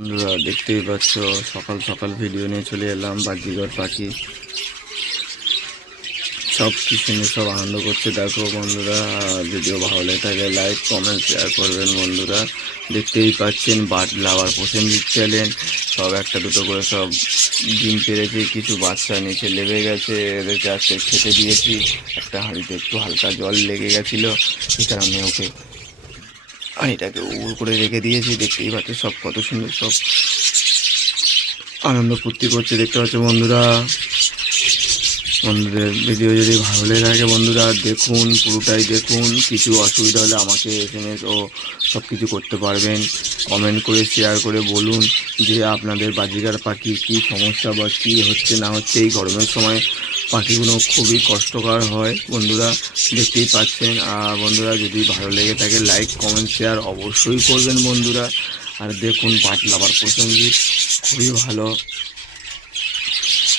বন্ধুরা দেখতেই পাচ্ছ সকাল সকাল ভিডিও নিয়ে চলে এলাম। বাজিঘর পাখি সব কি সুন্দর সব আনন্দ করছে দেখো বন্ধুরা। ভিডিও ভালো লেগে থাকে লাইক কমেন্ট শেয়ার করবেন বন্ধুরা। দেখতেই পাচ্ছেন বার্ড লাভার প্রসেনজিৎ চ্যানেল সব একটা দুটো করে সব ডিম পেড়েছে, কিছু বাচ্চা নিচে লেগে গেছে, এদেরকে আজকে খেতে দিয়েছি। একটা হাঁড়িতে একটু হালকা জল লেগে গেছিলো, সেই কারণে ওকে হাঁড়িটাকে উড় করে রেখে দিয়েছি। দেখতেই পাচ্ছ সব কত সুন্দর সব আনন্দ ফুর্তি করছে দেখতে পাচ্ছ বন্ধুরা। বন্ধুদের ভিডিও যদি ভালো লেগে থাকে বন্ধুরা দেখুন, পুরোটাই দেখুন। কিছু অসুবিধা হলে আমাকে SMS ও সব কিছু করতে পারবেন। কমেন্ট করে শেয়ার করে বলুন যে আপনাদের বাজিগার পাখি কী সমস্যা বা কী হচ্ছে না হচ্ছে। এই গরমের সময় পাখিগুলো খুবই কষ্টকর হয় বন্ধুরা, দেখতেই পাচ্ছেন। আর বন্ধুরা যদি ভালো লেগে থাকে লাইক কমেন্ট শেয়ার অবশ্যই করবেন বন্ধুরা। আর দেখুন বার্ড লাভার প্রসেনজিৎ খুবই ভালো,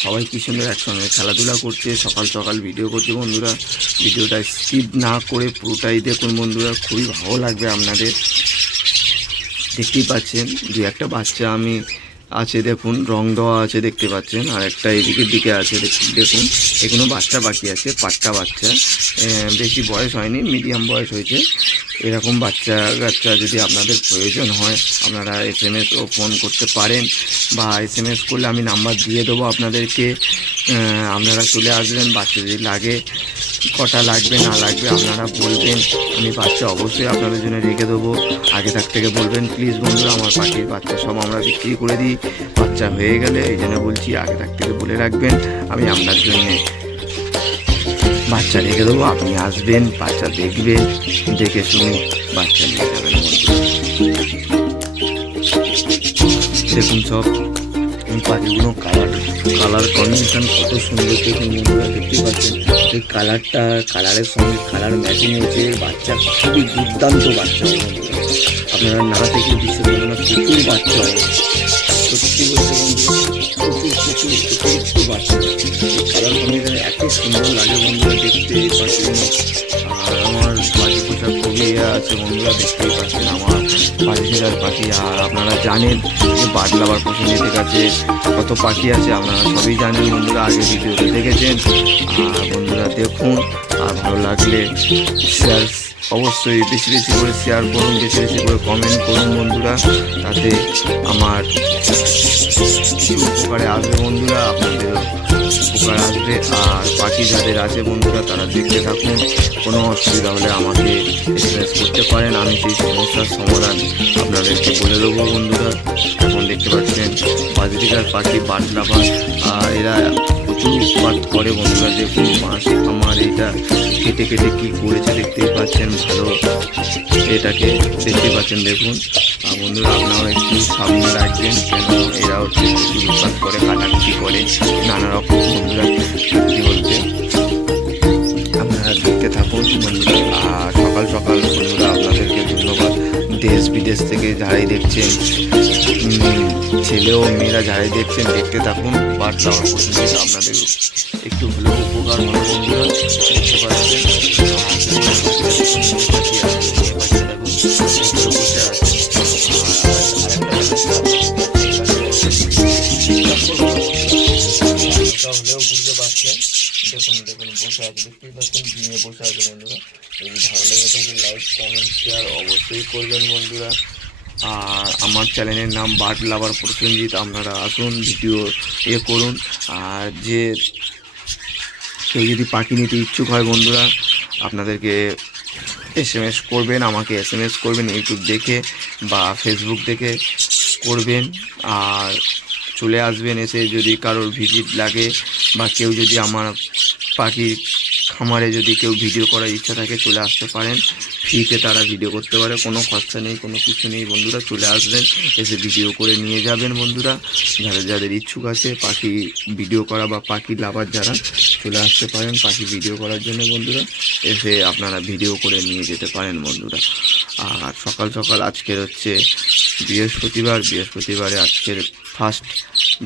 সবাই কি সুন্দর একসঙ্গে খেলাধুলা করছে, সকাল সকাল ভিডিও করছে বন্ধুরা। ভিডিওটা স্কিপ না করে পুরোটাই দেখুন বন্ধুরা, খুবই ভালো লাগবে আপনাদের। দেখতেই পাচ্ছেন দু একটা বাচ্চা আমি আছে দেখুন, রং দেওয়া আছে দেখতে পাচ্ছেন, আর একটা এদিকের দিকে আছে দেখুন। এগুলো বাচ্চা বাকি আছে, পাট্টা বাচ্চা, বেশি বয়স হয়নি, মিডিয়াম বয়স হয়েছে। এরকম বাচ্চা কাচ্চা যদি আপনাদের প্রয়োজন হয় আপনারা SMS ও ফোন করতে পারেন, বা SMS করলে আমি নাম্বার দিয়ে দেবো আপনাদেরকে। আপনারা চলে আসবেন, বাচ্চা যদি লাগে, কটা লাগবে না লাগবে আপনারা বলবেন, আমি বাচ্চা অবশ্যই আপনাদের জন্য রেখে দেবো। আগে থাক থেকে বলবেন প্লিজ বন্ধুরা, আমার পাখির বাচ্চা সব আমরা বিক্রি করে দিই বাচ্চা হয়ে গেলে, এই জন্য বলছি আগে থাক থেকে বলে রাখবেন, আমি আপনার জন্যে বাচ্চা রেখে দেবো। আপনি আসবেন, বাচ্চা দেখবেন, দেখে শুনে বাচ্চা নিয়ে যাবেন বন্ধুরা। দেখুন সব পাখিগুলো কালার কম্বিনেশন কত সুন্দর দেখুন বন্ধুরা, দেখতে পাচ্ছেন। এই কালারের সঙ্গে কালার ম্যাচিং হয়েছে, বাচ্চা খুবই দুর্দান্ত বাচ্চা হয় বন্ধুরা। আপনারা না দেখে বিশ্বাস করবেন না, প্রচুর বাচ্চা হয়, সত্যি বলতে বন্ধুরা প্রচুর বাচ্চা। কালার কম্বিনেশন এত সুন্দর লাগে বন্ধুরা, দেখতে পাচ্ছেন। আর আমার বাড়ি পোশাক খুবই আছে বন্ধুরা, দেখতেই পাচ্ছেন আমার বাড়ির পাখি। আর আপনারা জানেন যে বার্ড লাভার প্রসেনজিতের কাছে কত পাখি আছে, আপনারা সবই জানেন বন্ধুরা, আগে ভিডিওতে দেখেছেন। আর বন্ধুরা দেখুন, আর ভালো লাগলে শেয়ার অবশ্যই বেশি বেশি করে শেয়ার করুন, বেশি বেশি করে কমেন্ট করুন বন্ধুরা, তাতে আমার উপকারে আসবে বন্ধুরা, আপনাদেরও উপকার আসবে। আর পাখি যাদের আছে বন্ধুরা তারা দেখতে থাকুন, কোনো অসুবিধা হলে আমাকে SMS করতে পারেন, আমি সেই সমস্যার সমাধান আপনাদেরকে বলে দেবো বন্ধুরা। এখন দেখতে পাচ্ছেন বাজিকার পাখি বার্ড লাভার, আর এরা প্রচুর উৎপাত করে বন্ধুরা। দেখুন মাছ আমার এইটা কেটে কেটে কী করেছে দেখতেই পাচ্ছেন, ভালো এটাকে দেখতে পাচ্ছেন দেখুন। আর বন্ধুরা আপনারা একটু সামনে রাখবেন, কেন এরা হচ্ছে প্রচুর উৎপাত করে, কাটাকুটি করে নানা রকম বন্ধুরা সত্যি বলতে। আপনারা দেখতে থাকুন বন্ধুরা। আর সকাল সকাল বন্ধুরা আপনাদেরকে ধন্যবাদ, দেশ বিদেশ থেকে যারাই দেখছেন, ছেলে ও মেয়েরা যারাই দেখছেন দেখতে থাকুন। বার্ড লাভার প্রসেনজিৎ আপনাদের একটু হলেও উপকার হবে বন্ধুরা, দেখতে পাচ্ছেন। হলেও বুঝতে পারছেন, দেখুন দেখুন বসে আছে, দেখতেই পাচ্ছেন ডিমে বসে আছে বন্ধুরা। যদি ভালো লেগে থাকে লাইক কমেন্ট শেয়ার অবশ্যই করবেন বন্ধুরা। আর আমার চ্যানেলের নাম বার্ড লাভার প্রসেনজিৎ, আপনারা আসুন ভিডিও করুন। আর যে কেউ যদি পাখি নিতে ইচ্ছুক হয় বন্ধুরা আপনাদেরকে SMS করবেন, আমাকে SMS করবেন, ইউটিউব দেখে বা ফেসবুক দেখে করবেন। আর চলে আসবেন, এসে যদি কারোর ভিজিট লাগে বা কেউ যদি আমার পাখির খামারে যদি কেউ ভিডিও করার ইচ্ছা থাকে চলে আসতে পারেন, ফ্রিতে তারা ভিডিও করতে পারে, কোনো খরচা নেই, কোনো কিছু নেই বন্ধুরা। চলে আসবেন, এসে ভিডিও করে নিয়ে যাবেন বন্ধুরা। যাদের যাদের ইচ্ছুক আছে পাখি ভিডিও করা বা পাখি লাভার যারা, চলে আসতে পারেন পাখি ভিডিও করার জন্য বন্ধুরা, এসে আপনারা ভিডিও করে নিয়ে যেতে পারেন বন্ধুরা। আর সকাল সকাল আজকের হচ্ছে বৃহস্পতিবারে আজকের ফার্স্ট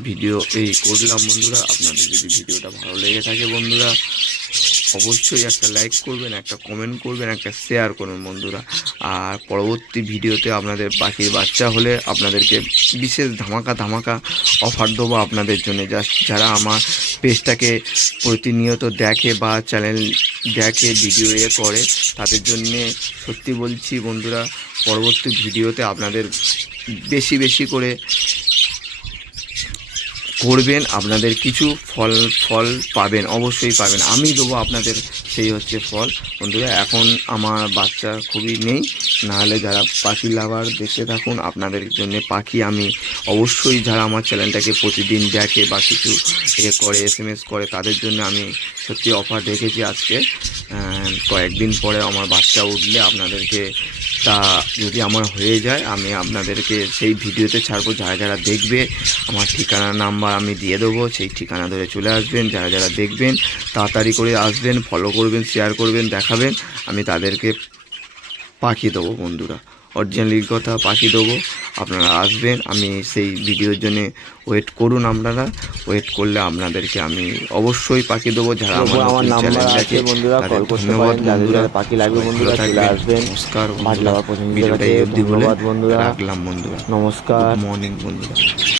ভিডিও এই করলাম বন্ধুরা। আপনাদের যদি ভিডিওটা ভালো লেগে থাকে বন্ধুরা অবশ্যই একটা লাইক করবেন, একটা কমেন্ট করবেন, একটা শেয়ার করুন বন্ধুরা। আর পরবর্তী ভিডিওতে আপনাদের পাখির বাচ্চা হলে আপনাদেরকে বিশেষ ধামাকা ধামাকা অফার দেবো আপনাদের জন্য। জাস্ট যারা আমার পেজটাকে প্রতিনিয়ত দেখে বা চ্যানেল দেখে, ভিডিও করে, তাদের জন্যে সত্যি বলছি বন্ধুরা, পরবর্তী ভিডিওতে আপনাদের বেশি বেশি করে করবেন, আপনাদের কিছু ফল পাবেন, অবশ্যই পাবেন। আমি দেবো আপনাদের, সেই হচ্ছে ফল বন্ধুরা। এখন আমার বাচ্চা খুবই নেই, নাহলে যারা পাখি লাভার দেখতে থাকুন, আপনাদের জন্য পাখি আমি অবশ্যই, যারা আমার চ্যানেলটাকে প্রতিদিন দেখে বা কিছু করে SMS করে, তাদের জন্য আমি সত্যি অফার রেখেছি আজকে। কয়েকদিন পরে আমার বাচ্চা উঠলে আপনাদেরকে, তা যদি আমার হয়ে যায়, আমি আপনাদেরকে সেই ভিডিওতে ছাড়বো। যারা যারা দেখবে, আমার ঠিকানা নাম্বার আমি দিয়ে দেবো, সেই ঠিকানা ধরে চলে আসবেন। যারা যারা দেখবেন তাড়াতাড়ি করে আসবেন, ফলো করবেন, শেয়ার করবেন, দেখাবেন, আমি তাদেরকে পাখি দেবো বন্ধুরা। অরিজিনালি কথা, পাখি দেবো, আপনারা আসবেন। আমি সেই ভিডিওর জন্যে ওয়েট করুন, আপনারা ওয়েট করলে আপনাদেরকে আমি অবশ্যই পাখি দেবো। যারা আমার নাম্বার আছে বন্ধুরা, কল করতে পারেন। যাদের পাখি লাগবে বন্ধুরা চলে আসবেন। নমস্কার, ভিডিওটা এই অবধি বলে রাখলাম বন্ধুরা। নমস্কার, মর্নিং বন্ধুরা।